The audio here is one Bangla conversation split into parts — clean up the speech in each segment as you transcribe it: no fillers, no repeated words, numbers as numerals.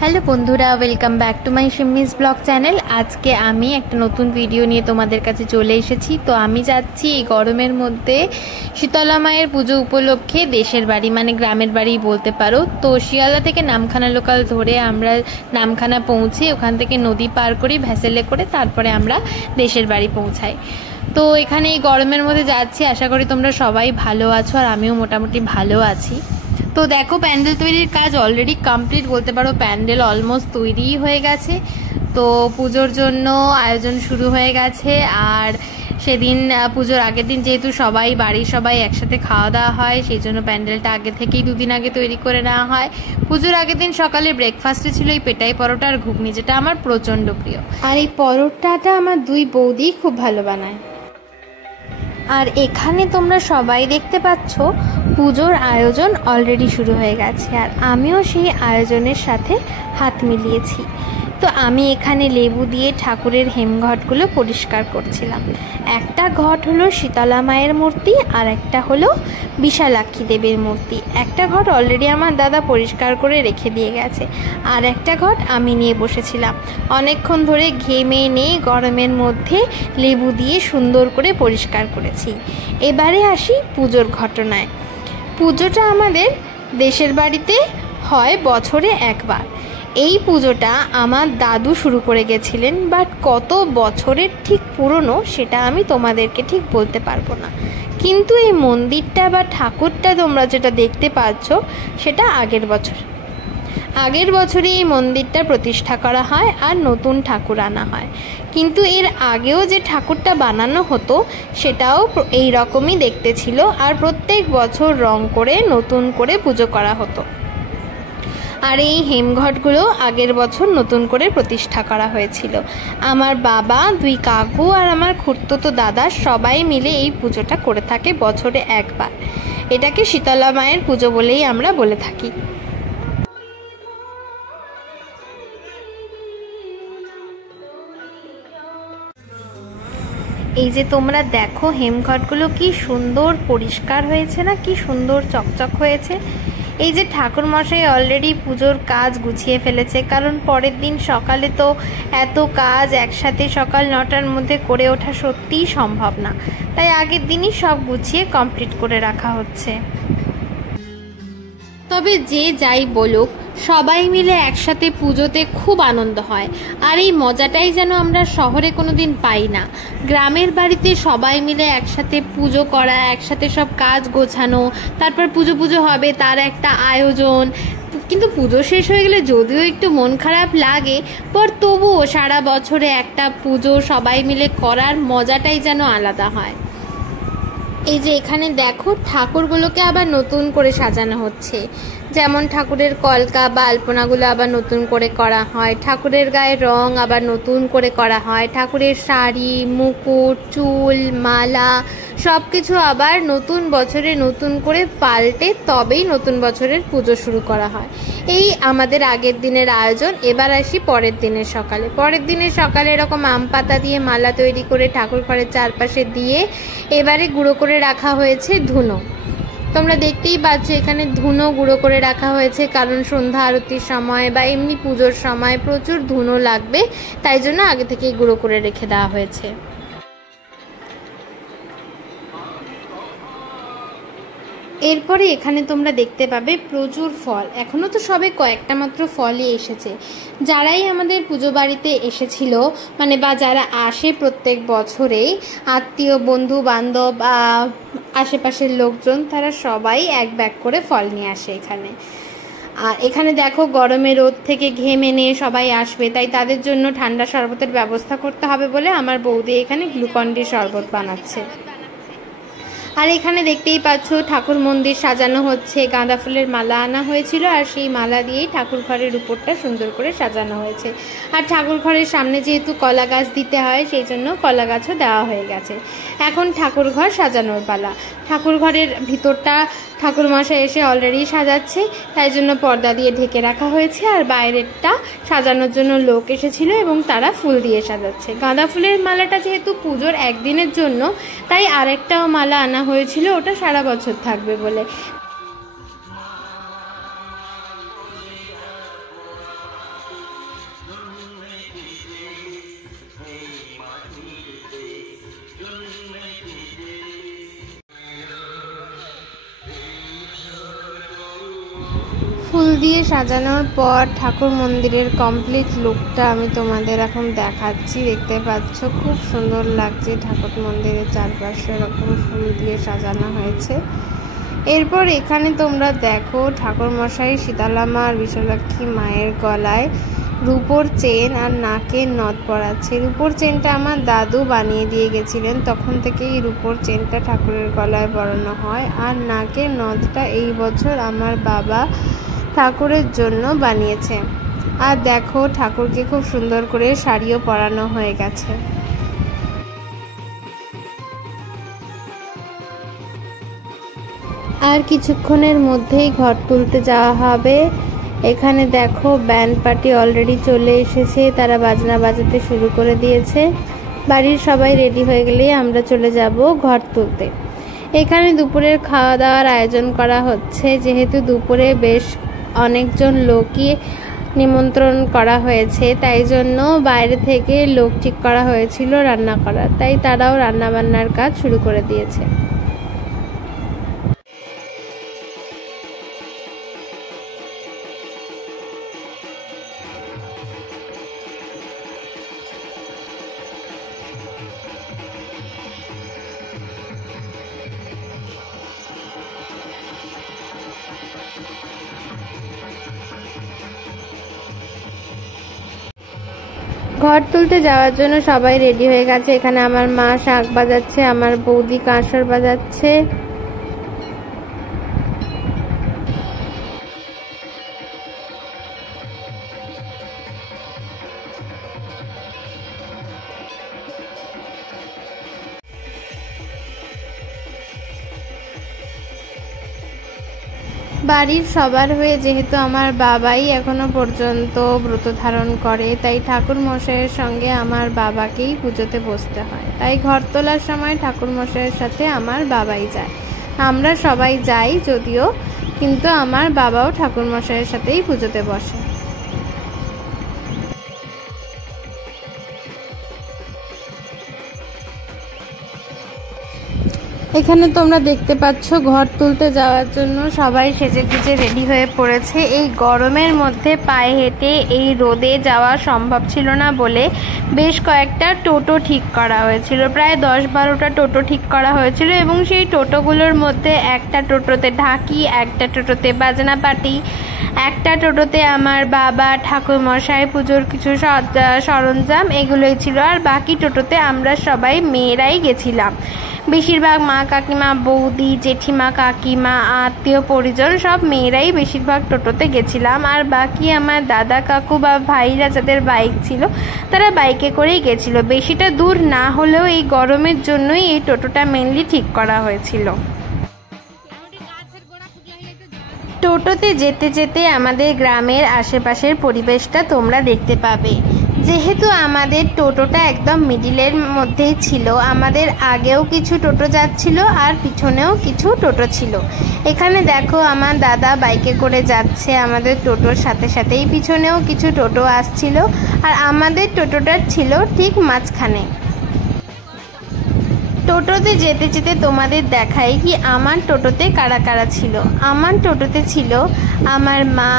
হ্যালো বন্ধুরা, welcome back to my Shimmi's blog channel. আজকে আমি একটা নতুন ভিডিও নিয়ে তোমাদের কাছে চলে এসেছি। তো আমি যাচ্ছি এই গরমের মধ্যে শীতলা মায়ের পুজো উপলক্ষে দেশের বাড়ি, মানে গ্রামের বাড়ি বলতে পারো। তো শিয়ালদা থেকে নামখানা লোকাল ধরে আমরা নামখানা পৌঁছে ওখান থেকে নদী পার করি ভ্যাসেলে করে, তারপরে আমরা দেশের বাড়ি পৌঁছাই। তো এখানে এই গরমের মধ্যে যাচ্ছি, আশা করি তোমরা সবাই ভালো আছো আর আমিও মোটামুটি ভালো আছি। তো দেখো, প্যান্ডেল তৈরির কাজ অলরেডি কমপ্লিট বলতে পারো, প্যান্ডেল অলমোস্ট তৈরিই হয়ে গেছে। তো পুজোর জন্য আয়োজন শুরু হয়ে গেছে। আর সেদিন পুজোর আগের দিন যেহেতু সবাই বাড়ির সবাই একসাথে খাওয়া দাওয়া হয়, সেই জন্য প্যান্ডেলটা আগে থেকেই দুদিন আগে তৈরি করে নেওয়া হয়। পুজোর আগের দিন সকালে ব্রেকফাস্টে ছিল এই পেটাই পরোটা আর ঘুগনি, যেটা আমার প্রচণ্ড প্রিয়। আর এই পরোটাটা আমার দুই বৌদি খুব ভালো বানায়। আর এখানে তোমরা সবাই দেখতে পাচ্ছ পুজোর আয়োজন অলরেডি শুরু হয়ে গেছে, আর আমিও সেই আয়োজনের সাথে হাত মিলিয়েছি। তো আমি এখানে লেবু দিয়ে ঠাকুরের হেমঘটগুলো পরিষ্কার করছিলাম। একটা ঘট হলো শীতলা মায়ের মূর্তি, আর একটা হলো বিশালাক্ষী দেবীর মূর্তি। একটা ঘট অলরেডি আমার দাদা পরিষ্কার করে রেখে দিয়ে গেছে, আর একটা ঘট আমি নিয়ে বসেছিলাম। অনেকক্ষণ ধরে ঘেমে নিয়ে গরমের মধ্যে লেবু দিয়ে সুন্দর করে পরিষ্কার করেছি। এবারে আসি পুজোর ঘটনায়। পুজোটা আমাদের দেশের বাড়িতে হয় বছরে একবার। এই পুজোটা আমার দাদু শুরু করে গেছিলেন, বাট কত বছরের ঠিক পুরনো সেটা আমি তোমাদেরকে ঠিক বলতে পারবো না। কিন্তু এই মন্দিরটা বা ঠাকুরটা তোমরা যেটা দেখতে পাচ্ছ সেটা আগের বছরই এই মন্দিরটা প্রতিষ্ঠা করা হয় আর নতুন ঠাকুর আনা হয়। কিন্তু এর আগেও যে ঠাকুরটা বানানো হতো সেটাও এই রকমই দেখতে ছিল, আর প্রত্যেক বছর রং করে নতুন করে পুজো করা হতো। আর এই হেমঘটগুলো আগের বছর নতুন করে প্রতিষ্ঠা করা হয়েছিল। আমার বাবা, দুই কাকু আর আমার খুড়তুতো দাদা সবাই মিলে এই পুজোটা করে থাকে বছরে একবার। এটাকে শীতলা মায়ের পুজো বলেই আমরা বলে থাকি। এই যে তোমরা দেখো, হেমঘটগুলো কি সুন্দর পরিষ্কার হয়েছে না, কি সুন্দর চকচক হয়েছে। এই যে ঠাকুর মশাই অলরেডি পুজোর কাজ গুছিয়ে ফেলেছে, কারণ পরের দিন সকালে তো এত কাজ একসাথে সকাল 9টার মধ্যে করে ওঠা সত্যিই সম্ভব না, তাই আগের দিনই সব গুছিয়ে কমপ্লিট করে রাখা হচ্ছে। তবে যে যাই বলুক, সবাই মিলে একসাথে পুজোতে খুব আনন্দ হয়, আর এই মজাটাই যেন আমরা শহরে কোনোদিন পাই না। গ্রামের বাড়িতে সবাই মিলে একসাথে পুজো করা, একসাথে সব কাজ গোছানো, তারপর পুজো হবে তার একটা আয়োজন। কিন্তু পুজো শেষ হয়ে গেলে যদিও একটু মন খারাপ লাগে, পর তবুও সারা বছরে একটা পুজো সবাই মিলে করার মজাটাই যেন আলাদা হয়। এই যে এখানে দেখো, ঠাকুরগুলোকে আবার নতুন করে সাজানো হচ্ছে। যেমন ঠাকুরের কলকা বা আলপনাগুলো আবার নতুন করে করা হয়, ঠাকুরের গায়ে রং আবার নতুন করে করা হয়, ঠাকুরের শাড়ি, মুকুট, চুল, মালা সব কিছু আবার নতুন বছরে নতুন করে পাল্টে তবেই নতুন বছরের পুজো শুরু করা হয়। এই আমাদের আগের দিনের আয়োজন। এবার আসি পরের দিনের সকালে এরকম আম পাতা দিয়ে মালা তৈরি করে ঠাকুর ঘরের চারপাশে দিয়ে এবারে গুঁড়ো করে রাখা হয়েছে ধুনো। তোমরা দেখতেই পাচ্ছ এখানে ধুনো গুঁড়ো করে রাখা হয়েছে, কারণ সন্ধ্যা আরতির সময় বা এমনি পুজোর সময় প্রচুর ধুনো লাগবে, তাই জন্য আগে থেকেই গুঁড়ো করে রেখে দেওয়া হয়েছে। এরপরে এখানে তোমরা দেখতে পাবে প্রচুর ফল। এখনও তো সবে কয়েকটা মাত্র ফলই এসেছে। যারাই আমাদের পুজো বাড়িতে এসেছিল, মানে বা যারা আসে প্রত্যেক বছরে, আত্মীয়, বন্ধু বান্ধব, আশেপাশের লোকজন, তারা সবাই এক ব্যাগ করে ফল নিয়ে আসে এখানে। আর এখানে দেখো, গরমে রোদ থেকে ঘেমে নিয়ে সবাই আসবে, তাই তাদের জন্য ঠান্ডা শরবতের ব্যবস্থা করতে হবে বলে আমার বৌদি এখানে গ্লুকন-ডি শরবত বানাচ্ছে। আর এখানে দেখতেই পাচ্ছ ঠাকুর মন্দির সাজানো হচ্ছে। গাঁদা ফুলের মালা আনা হয়েছিল, আর সেই মালা দিয়েই ঠাকুর ঘরের উপরটা সুন্দর করে সাজানো হয়েছে। আর ঠাকুর ঘরের সামনে যেহেতু কলা গাছ দিতে হয়, সেই জন্য কলা গাছও দেওয়া হয়ে গেছে। এখন ঠাকুর ঘর সাজানোর পালা। ঠাকুর ঘরের ভিতরটা ঠাকুরমশাই এসে অলরেডি সাজাচ্ছে, তাই জন্য পর্দা দিয়ে ঢেকে রাখা হয়েছে। আর বাইরেরটা সাজানোর জন্য লোক এসেছিল এবং তারা ফুল দিয়ে সাজাচ্ছে। গাঁদা ফুলের মালাটা যেহেতু পুজোর একদিনের জন্য, তাই আরেকটাও মালা আনা হয়েছিল, ওটা সারা বছর থাকবে বলে। দিয়ে সাজানোর পর ঠাকুর মন্দিরের কমপ্লিট লুকটা আমি তোমাদের এখন দেখাচ্ছি। দেখতে পাচ্ছ খুব সুন্দর লাগছে, ঠাকুর মন্দিরের চারপাশে এরকম ফুল দিয়ে সাজানো হয়েছে। এরপর এখানে তোমরা দেখো ঠাকুর মশাই শীতলা মা আর বিশ্বলক্ষ্মী মায়ের গলায় রূপোর চেন আর নাকের নথ পরাচ্ছে। রূপোর চেনটা আমার দাদু বানিয়ে দিয়ে গেছিলেন, তখন থেকেই রূপোর চেনটা ঠাকুরের গলায় পরানো হয়। আর নাকের নথটা এই বছর আমার বাবা ঠাকুরের জন্য বানিয়েছে। আর দেখো ঠাকুরকে খুব সুন্দর করে শাড়িও পরানো হয়ে গেছে। আর কিছুক্ষণের মধ্যেই ঘর তুলতে যাওয়া হবে। এখানে দেখো ব্যান্ড পার্টি অলরেডি চলে এসেছে, তারা বাজনা বাজাতে শুরু করে দিয়েছে। বাড়ির সবাই রেডি হয়ে গেলেই আমরা চলে যাব ঘর তুলতে। এখানে দুপুরের খাওয়া দাওয়ার আয়োজন করা হচ্ছে, যেহেতু দুপুরে বেশ অনেকজন লোকই নিমন্ত্রণ করা হয়েছে, তাই জন্য বাইরে থেকে লোক ঠিক করা হয়েছিল রান্না করার, তাই তারাও রান্না বান্নার কাজ শুরু করে দিয়েছে। ঘর তুলতে যাওয়ার জন্য সবাই রেডি হয়ে গেছে। এখানে আমার মা শাঁখ বাজাচ্ছে, আমার বৌদি কাঁসর বাজাচ্ছে। বাড়ির সবার হয়ে যেহেতু আমার বাবাই এখনো পর্যন্ত ব্রত ধারণ করে, তাই ঠাকুর মশাইয়ের সঙ্গে আমার বাবাকেই পুজোতে বসতে হয়। তাই ঘর তোলার সময় ঠাকুর মশাইয়ের সাথে আমার বাবাই যায়। আমরা সবাই যাই যদিও, কিন্তু আমার বাবাও ঠাকুর মশাইয়ের সাথেই পুজোতে বসে। এখানে তোমরা দেখতে পাচ্ছ ঘর তুলতে যাওয়ার জন্য সবাই সেজে গুজে রেডি হয়ে পড়েছে। এই গরমের মধ্যে পায়ে হেঁটে এই রোদে যাওয়া সম্ভব ছিল না বলে বেশ কয়েকটা টোটো ঠিক করা হয়েছিল, প্রায় 10-12টা টোটো ঠিক করা হয়েছিল। এবং সেই টোটোগুলোর মধ্যে একটা টোটোতে ঢাকি, একটা টোটোতে বাজনা পার্টি, একটা টোটোতে আমার বাবা ঠাকুর মশাই পুজোর কিছু সরঞ্জাম এগুলোই ছিল। আর বাকি টোটোতে আমরা সবাই মেয়েরাই গেছিলাম। বেশিরভাগ মা কাকিমা, বৌদি, জেঠিমা, কাকিমা, আত্মীয় পরিজন সব মেয়েরাই বেশিরভাগ টোটোতে গেছিলাম। আর বাকি আমার দাদা কাকু বা ভাইরা যাদের বাইক ছিল তারা বাইকে করেই গেছিল। বেশিটা দূর না হলেও এই গরমের জন্যই এই টোটোটা মেনলি ঠিক করা হয়েছিল। টোটোতে যেতে যেতে আমাদের গ্রামের আশেপাশের পরিবেশটা তোমরা দেখতে পাবে। যেহেতু আমাদের টোটোটা একদম মিডিলের মধ্যেই ছিল, আমাদের আগেও কিছু টোটো যাচ্ছিল আর পিছনেও কিছু টোটো ছিল। এখানে দেখো আমার দাদা বাইকে করে যাচ্ছে আমাদের টোটোর সাথে সাথেই, পিছনেও কিছু টোটো আসছিল আর আমাদের টোটোটা ছিল ঠিক মাঝখানে। টোটোতে যেতে যেতে তোমাদের দেখাই কি আমার টোটোতে কারা কারা ছিল। আমার টোটোতে ছিল আমার মা,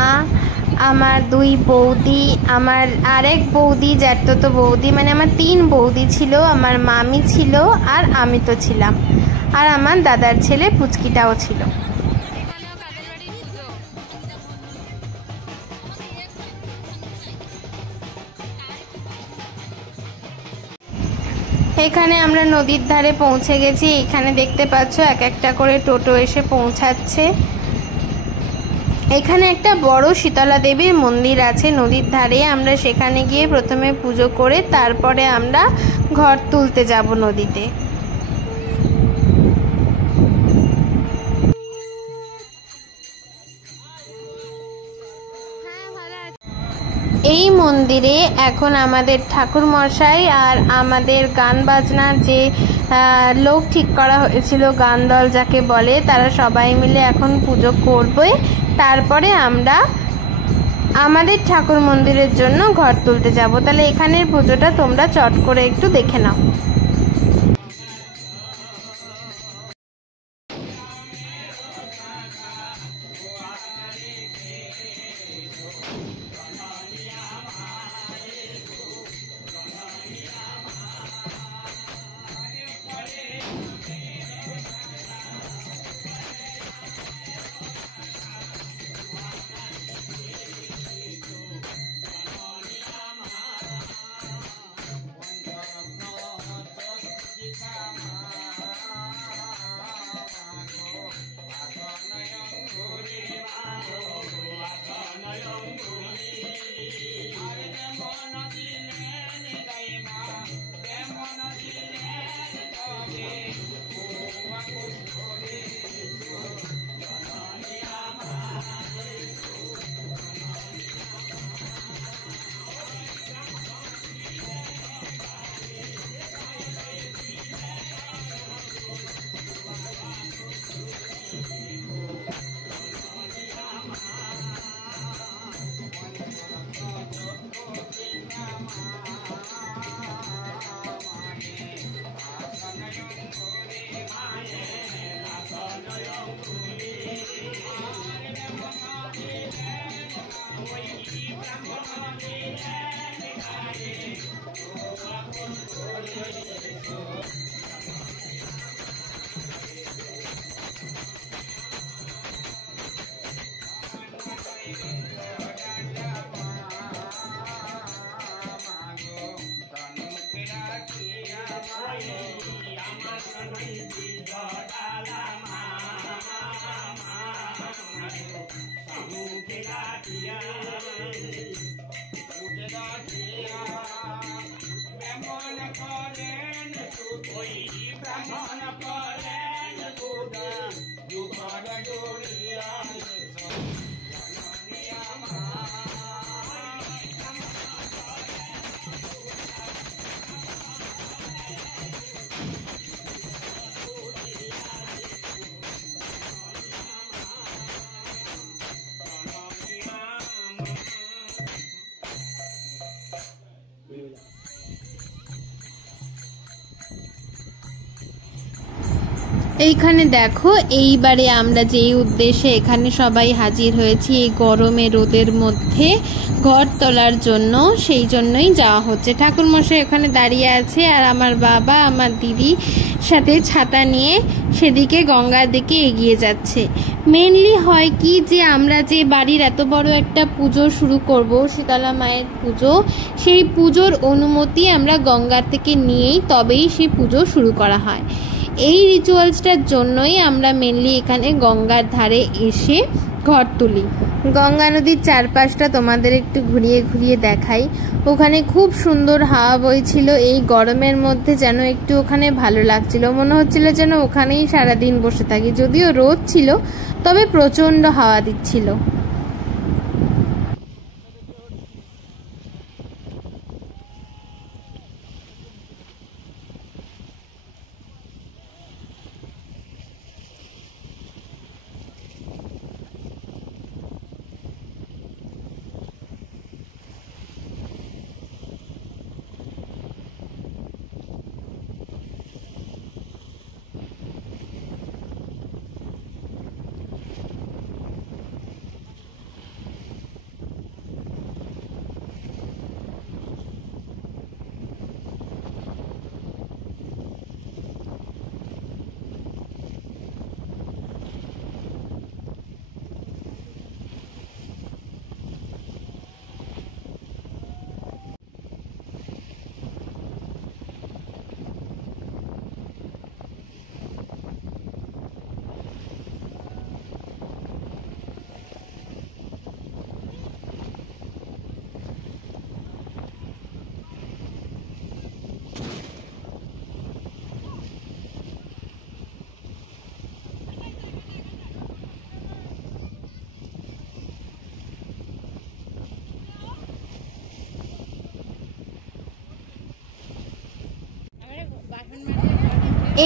আমার 2 বৌদি, আমার আরেক বৌদি, জ্যাঠতো বৌদি, মানে আমার 3 বৌদি ছিল, আমার মামি ছিল আর আমি তো ছিলাম, আর আমার দাদার ছেলে পুচকিটাও ছিল। এখানে আমরা নদীর ধারে পৌঁছে গেছি। এখানে দেখতে পাচ্ছ এক একটা করে টোটো এসে পৌঁছাচ্ছে। এখানে একটা বড় শীতলা দেবীর মন্দির আছে নদীর ধারে। আমরা সেখানে গিয়ে প্রথমে পুজো করে তারপরে আমরা ঘর তুলতে যাব নদীতে। এই মন্দিরে এখন আমাদের ঠাকুর মশাই আর আমাদের গান বাজনার যে লোক ঠিক করা হয়েছিল, গান দল যাকে বলে, তারা সবাই মিলে এখন পুজো করবে। তারপরে আমরা আমাদের ঠাকুর মন্দিরের জন্য ঘর তুলতে যাব। তাহলে এখানের পুজোটা তোমরা চট করে একটু দেখে নাও। এইখানে দেখো, এইবারে আমরা যেই উদ্দেশ্যে এখানে সবাই হাজির হয়েছি এই গরমে রোদের মধ্যে ঘর তোলার জন্য, সেই জন্যই যাওয়া হচ্ছে। ঠাকুরমশাই ওখানে দাঁড়িয়ে আছে আর আমার বাবা আমার দিদি সাথে ছাতা নিয়ে সেদিকে গঙ্গার দিকে এগিয়ে যাচ্ছে। মেনলি হয় কি যে আমরা যে বাড়ির এত বড় একটা পুজো শুরু করব, শীতলা মায়ের পুজো, সেই পুজোর অনুমতি আমরা গঙ্গার থেকে নিয়েই তবেই সেই পুজো শুরু করা হয়। এই রিচুয়ালসটার জন্যই আমরা মেনলি এখানে গঙ্গার ধারে এসে ঘর তুলি। গঙ্গা নদীর চারপাশটা তোমাদের একটু ঘুরিয়ে ঘুরিয়ে দেখাই। ওখানে খুব সুন্দর হাওয়া বইছিল। এই গরমের মধ্যে যেন একটু ওখানে ভালো লাগছিল, মনে হচ্ছিল যেন ওখানেই সারাদিন বসে থাকি। যদিও রোদ ছিল, তবে প্রচণ্ড হাওয়া দিচ্ছিল।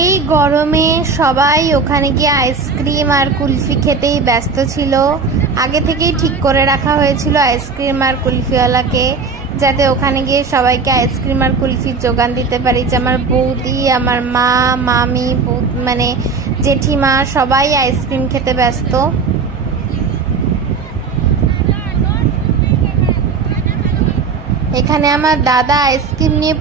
এই গরমে সবাই ওখানে গিয়ে আইসক্রিম আর কুলফি খেতেই ব্যস্ত ছিল। আগে থেকেই ঠিক করে রাখা হয়েছিল আইসক্রিম আর কুলফিওয়ালাকে, যাতে ওখানে গিয়ে সবাইকে আইসক্রিম আর কুলফির যোগান দিতে পারি। যে আমার বৌদি, আমার মা, মামি, মানে জেঠিমা সবাই আইসক্রিম খেতে ব্যস্ত। এখানে আমার দাদা আইসক্রিম নিয়ে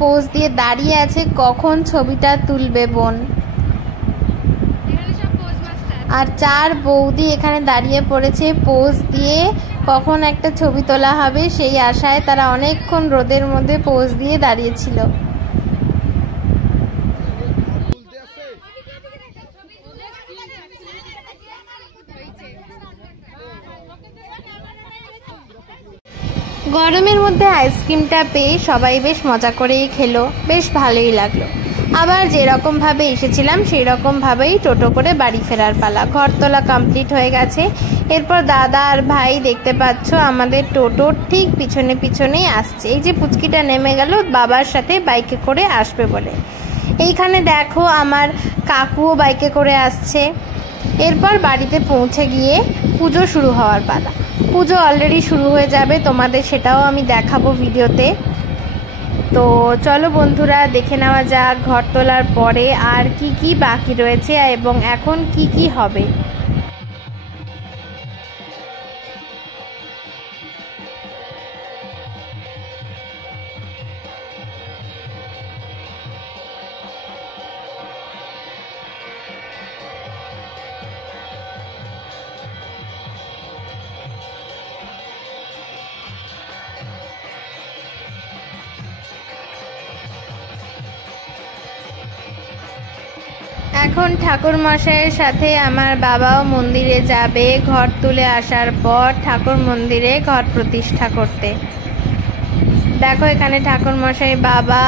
পোজ দিয়ে দাঁড়িয়ে আছে, কখন ছবিটা তুলবে বোন। আর চার বৌদি এখানে দাঁড়িয়ে পড়েছে পোজ দিয়ে, কখন একটা ছবি তোলা হবে সেই আশায় তারা অনেকক্ষণ রোদের মধ্যে পোজ দিয়ে দাঁড়িয়েছিল। গরমের মধ্যে আইসক্রিমটা পেয়ে সবাই বেশ মজা করেই খেলো, বেশ ভালোই লাগলো। আবার যেরকমভাবে এসেছিলাম সেই রকমভাবেই টোটো করে বাড়ি ফেরার পালা। ঘর তোলা কমপ্লিট হয়ে গেছে। এরপর দাদা আর ভাই দেখতে পাচ্ছ আমাদের টোটোর ঠিক পিছনে পিছনেই আসছে। এই যে পুচকিটা নেমে গেল বাবার সাথে বাইকে করে আসবে বলে। এইখানে দেখো আমার কাকুও বাইকে করে আসছে। এরপর বাড়িতে পৌঁছে গিয়ে পুজো শুরু হওয়ার পালা। পুজো অলরেডি শুরু হয়ে যাবে, তোমাদের সেটাও আমি দেখাবো ভিডিওতে। তো চলো বন্ধুরা, দেখে নেওয়া যাক ঘর তোলার পরে আর কি কি বাকি রয়েছে এবং এখন কি কি হবে। এখন ঠাকুর মশাইয়ের সাথে আমার বাবাও মন্দিরে যাবে ঘট তুলে আসার পর ঠাকুর মন্দিরে ঘট প্রতিষ্ঠা করতে। দেখো এখানে ঠাকুর মশাই বাবা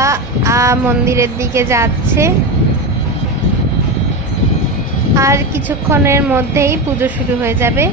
মন্দিরের দিকে যাচ্ছে, আর কিছুক্ষণের মধ্যেই পুজো শুরু হয়ে যাবে।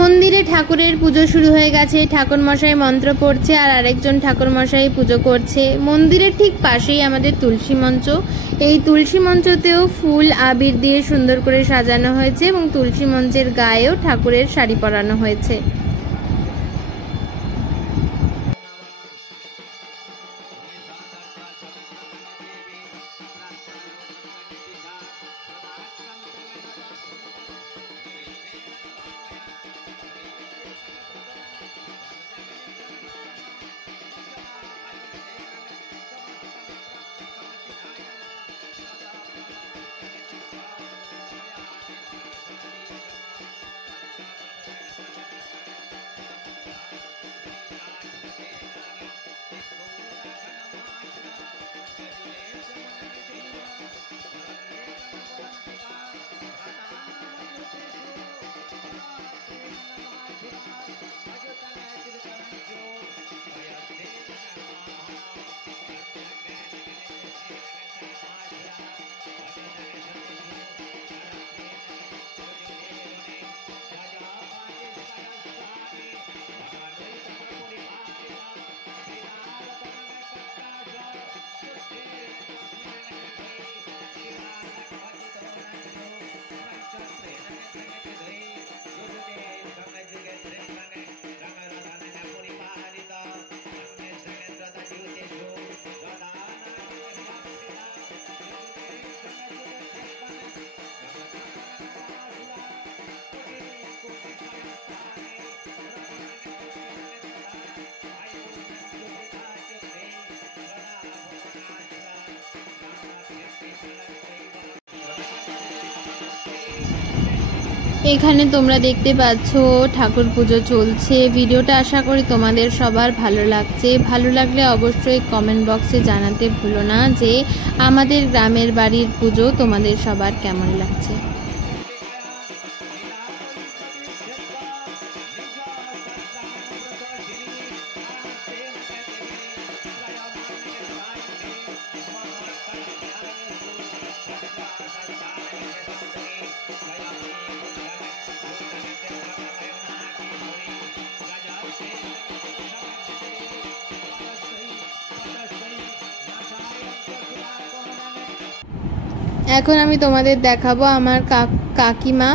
মন্দিরে ঠাকুরের পুজো শুরু হয়ে গেছে। ঠাকুর মশাই মন্ত্র পড়ছে আর আরেকজন ঠাকুর মশাই পুজো করছে। মন্দিরের ঠিক পাশেই আমাদের তুলসী মঞ্চ। এই তুলসী মঞ্চতেও ফুল আবির দিয়ে সুন্দর করে সাজানো হয়েছে এবং তুলসী মঞ্চের গায়েও ঠাকুরের শাড়ি পরানো হয়েছে। এখানে তোমরা দেখতে পাচ্ছ ঠাকুর পুজো চলছে। ভিডিওটা আশা করি তোমাদের সবার ভালো লাগছে। ভালো লাগলে অবশ্যই কমেন্ট বক্সে জানাতে ভুলো না যে আমাদের গ্রামের বাড়ির পুজো তোমাদের সবার কেমন লাগছে। এখন আমি তোমাদের দেখাবো আমার কাকিমা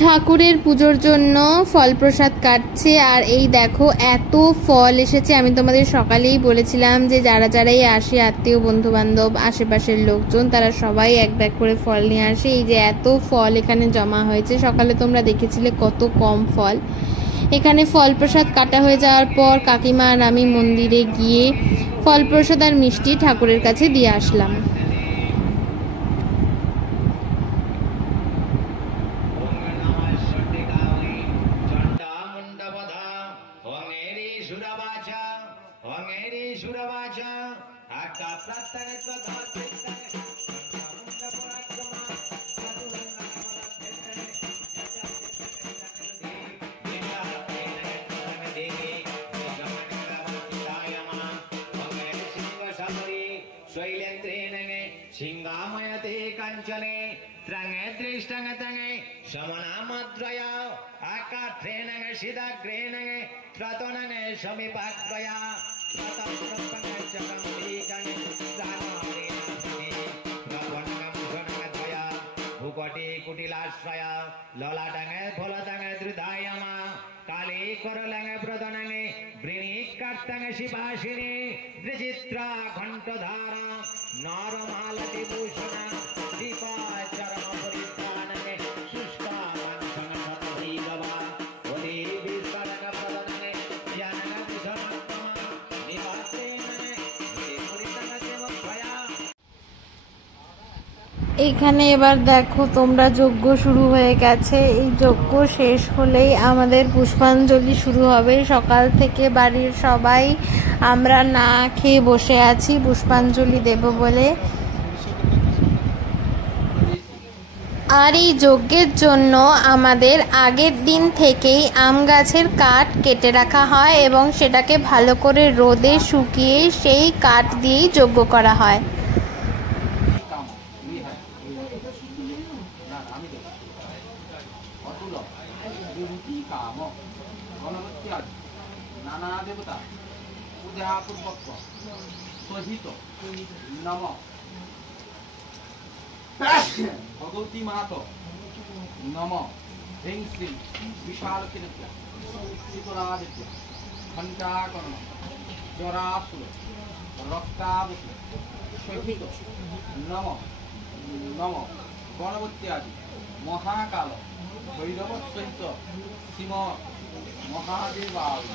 ঠাকুরের পুজোর জন্য ফল প্রসাদ কাটছে। আর এই দেখো এত ফল এসেছে। আমি তোমাদের সকালেই বলেছিলাম যে যারাই আসে আত্মীয় বন্ধু বান্ধব আশেপাশের লোকজন তারা সবাই এক ব্যাগ করে ফল নিয়ে আসে। এই যে এত ফল এখানে জমা হয়েছে। সকালে তোমরা দেখেছিলে কত কম ফল। এখানে ফল প্রসাদ কাটা হয়ে যাওয়ার পর কাকিমা আর আমি মন্দিরে গিয়ে ফল প্রসাদ আর মিষ্টি ঠাকুরের কাছে দিয়ে আসলাম। কাঞ্চনে ত্রাঙে দৃষ্টাঙ্গে তাঙ্গে সমনামদ্রয়া আকাত্রেণাঙ্গে সিদাগ্রেণাঙ্গে ত্রতনাঙ্গে সমীপাগ্রয়া ত্রতপ্রপঙ্গে চকম্ভীকাঙ্গে প্রাণারেণাঙ্গে প্রপন্নম শোনাঙ্গদ্রয়া ভূকটি কুটিলাশ্রয়া ললাটাঙ্গে ফলতাঙ্গে ধৃতায়ামা কালী করলাঙ্গে প্রদনাঙ্গে বৃণীকার্তাঙ্গে শিবাসিনী ত্রিচিত্রা ঘণ্টধারা নরমালতি ভূষণা দীপাচরণ পরিত্রাণাঙ্গে শুষ্কাকাঞ্চন শতভীগবা ওদে বিস্ফারক প্রদনাঙ্গে জ্ঞানঙ্গ ভূষণোত্তমা নিপাতেনাঙ্গে পরিত্রাণা দেবভয়া। এখানে এবার দেখো তোমরা যজ্ঞ শুরু হয়ে গেছে। এই যজ্ঞ শেষ হলেই আমাদের পুষ্পাঞ্জলি শুরু হবে। সকাল থেকে বাড়ির সবাই আমরা না খেয়ে বসে আছি পুষ্পাঞ্জলি দেব বলে। আর এই যজ্ঞের জন্য আমাদের আগের দিন থেকেই আম গাছের কাঠ কেটে রাখা হয় এবং সেটাকে ভালো করে রোদে শুকিয়ে সেই কাঠ দিয়েই যজ্ঞ করা হয়। নানা দেবতা পূজা পূর্বক সহিত নম ভগবতী মাত নম হ্রিং শ্রী বিশালকিনভ্য ত্রিপুরাদিত্য ঘণ্টাকর্ণ জরাসুর রক্তাবতী সহিত নম নম গণপত্যাদি মহাকাল ভৈরব সহিত শ্রীম মহাদেবায়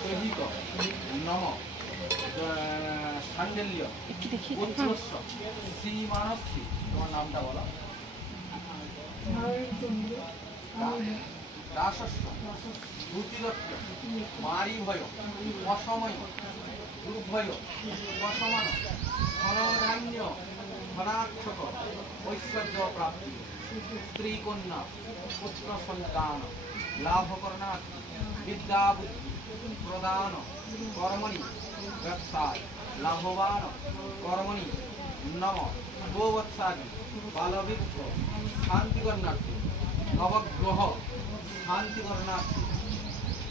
সহিত নম সান্ডেল্য পুত্রস্য শ্রীমানস্যী। তোমার নামটা বলো। রাসস্য ধূতিদত্ত মারিভয় অসময় দুর্ভয় অসমান ধনধান্য ধনাক্ষক ঐশ্বর্য প্রাপ্তি স্ত্রীকন্যা পুত্র সন্তান লাভ করণার্থে বিদ্যা বুদ্ধি প্রদান কর্মণি ব্যবসায় লাভবান কর্মণি নম গোবৎসাদি বালবৃক্ষ শান্তিকরণার্থে নবগ্রহ শান্তিকরণার্থে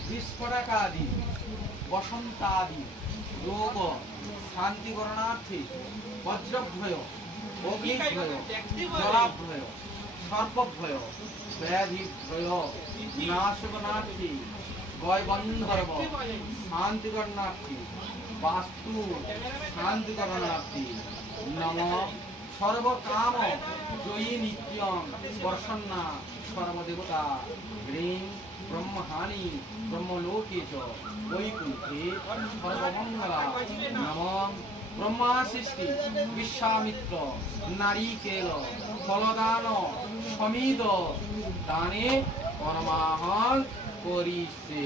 বিস্ফোটকাদি বসন্তাদি রোগ শান্তিকরণার্থে বজ্রভয় অগ্নিভয় জলাভয় সর্বভয় ব্যাধিভয় নাশকরণার্থে গয়বন্ধর্ব শান্তিকরণার্থে বাস্তু শান্তিকরণার্থে নম সর্বকাম জয়ী নিত্যং প্রসন্না সর্বদেবতা হ্রিং ব্রহ্মহানি ব্রহ্মলোকে চ বৈকুণ্ঠে সর্বমঙ্গলা নম ব্রহ্মা সৃষ্টি বিশ্বামিত্র নারিকেল ফলদান সমিদ দানে পরমাহং করিছে।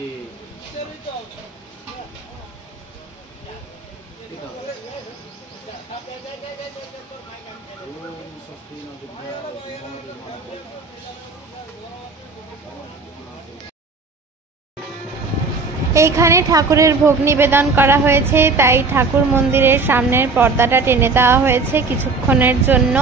এইখানে ঠাকুরের ভোগ নিবেদন করা হয়েছে, তাই ঠাকুর মন্দিরের সামনের পর্দাটা টেনে দেওয়া হয়েছে কিছুক্ষণের জন্য।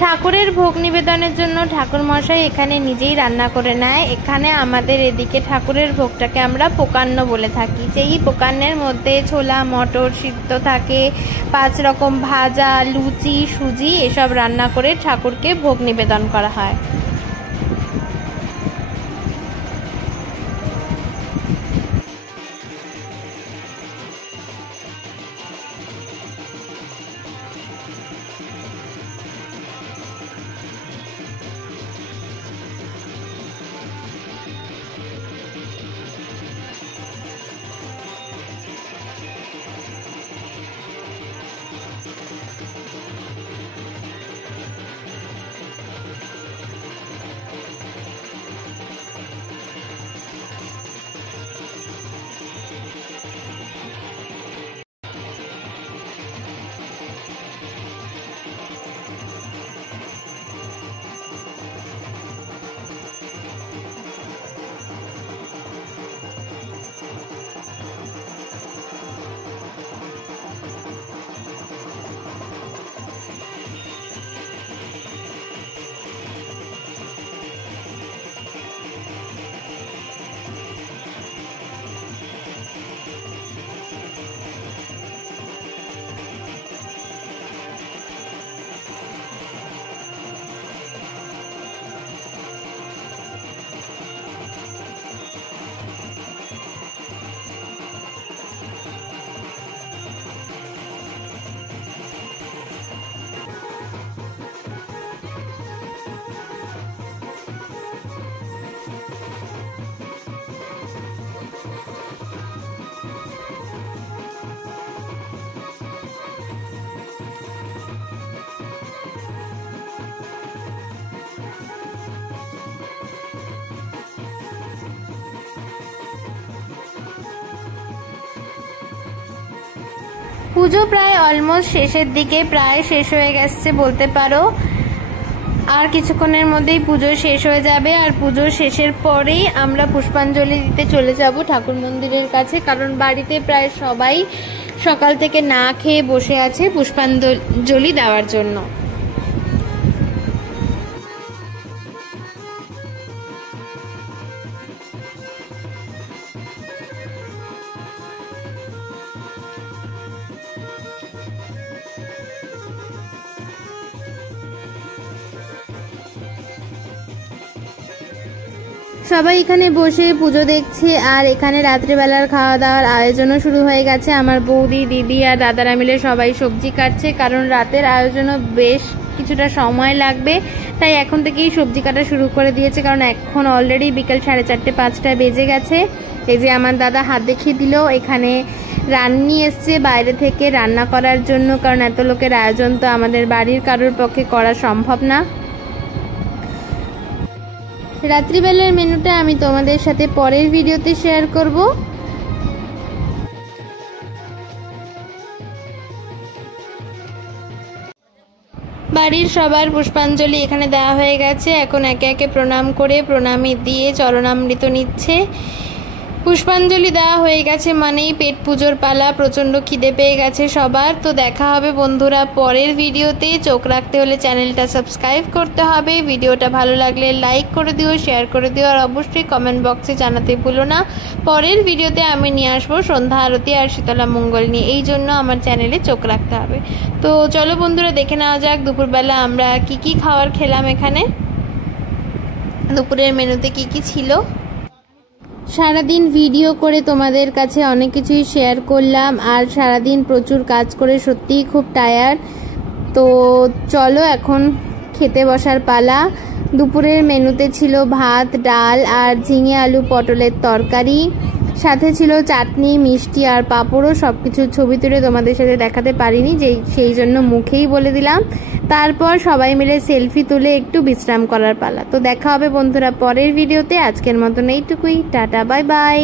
ঠাকুরের ভোগ নিবেদনের জন্য ঠাকুর মশাই এখানে নিজেই রান্না করে নেয়। এখানে আমাদের এদিকে ঠাকুরের ভোগটাকে আমরা পোকান্ন বলে থাকি। যেই পোকান্নের মধ্যে ছোলা মটর সিদ্ধ থাকে, 5 রকম ভাজা, লুচি, সুজি এসব রান্না করে ঠাকুরকে ভোগ নিবেদন করা হয়। পুজো প্রায় অলমোস্ট শেষের দিকে, প্রায় শেষ হয়ে গেছে বলতে পারো। আর কিছুক্ষণের মধ্যেই পুজো শেষ হয়ে যাবে। আর পুজো শেষের পরেই আমরা পুষ্পাঞ্জলি দিতে চলে যাব ঠাকুর মন্দিরের কাছে, কারণ বাড়িতে প্রায় সবাই সকাল থেকে না খেয়ে বসে আছে পুষ্পাঞ্জলি দেওয়ার জন্য। সবাই এখানে বসে পুজো দেখছে, আর এখানে রাত্রিবেলার খাওয়া দাওয়ার আয়োজনও শুরু হয়ে গেছে। আমার বৌদি, দিদি আর দাদারা মিলে সবাই সবজি কাটছে, কারণ রাতের আয়োজনও বেশ কিছুটা সময় লাগবে, তাই এখন থেকেই সবজি কাটা শুরু করে দিয়েছে। কারণ এখন অলরেডি বিকেল 4:30-5টা বেজে গেছে। এই যে আমার দাদা হাত দেখিয়ে দিল, এখানে রান্নি এসছে বাইরে থেকে রান্না করার জন্য, কারণ এত লোকের আয়োজন তো আমাদের বাড়ির কারোর পক্ষে করা সম্ভব না। রাত্রিবেলার মেনুটা আমি তোমাদের সাথে পরের ভিডিওতে শেয়ার করব। বাড়ির সবার পুষ্পাঞ্জলি এখানে দেওয়া হয়ে গেছে। এখন একে একে প্রণাম করে প্রণামী দিয়ে চরণামৃত নিচ্ছে। পুষ্পাঞ্জলি দেওয়া হয়ে গেছে মানেই পেট পুজোর পালা। প্রচণ্ড খিদে পেয়ে গেছে সবার। তো দেখা হবে বন্ধুরা পরের ভিডিওতে। চোখ রাখতে হলে চ্যানেলটা সাবস্ক্রাইব করতে হবে। ভিডিওটা ভালো লাগলে লাইক করে দিও, শেয়ার করে দিও, আর অবশ্যই কমেন্ট বক্সে জানাতে ভুলো না। পরের ভিডিওতে আমি নিয়ে আসবো সন্ধ্যা আরতি আর শীতলা মঙ্গল নিয়ে, এই জন্য আমার চ্যানেলে চোখ রাখতে হবে। তো চলো বন্ধুরা দেখে নেওয়া যাক দুপুরবেলা আমরা কি খাবার খেলাম। এখানে দুপুরের মেনুতে কি ছিল। সারাদিন ভিডিও করে তোমাদের কাছে অনেক কিছুই শেয়ার করলাম, আর সারাদিন প্রচুর কাজ করে সত্যিই খুব টায়ার্ড। তো চলো এখন খেতে বসার পালা। দুপুরের মেনুতে ছিল ভাত, ডাল আর ঝিঙে আলু পটলের তরকারি, সাথে ছিল চাটনি, মিষ্টি আর পাঁপড়ও। সব কিছুর ছবি তুলে তোমাদের সাথে দেখাতে পারিনি, সেই জন্য মুখেই বলে দিলাম। তারপর সবাই মিলে সেলফি তুলে একটু বিশ্রাম করার পালা। তো দেখা হবে বন্ধুরা পরের ভিডিওতে। আজকের মতন এইটুকুই, টাটা, বাই বাই।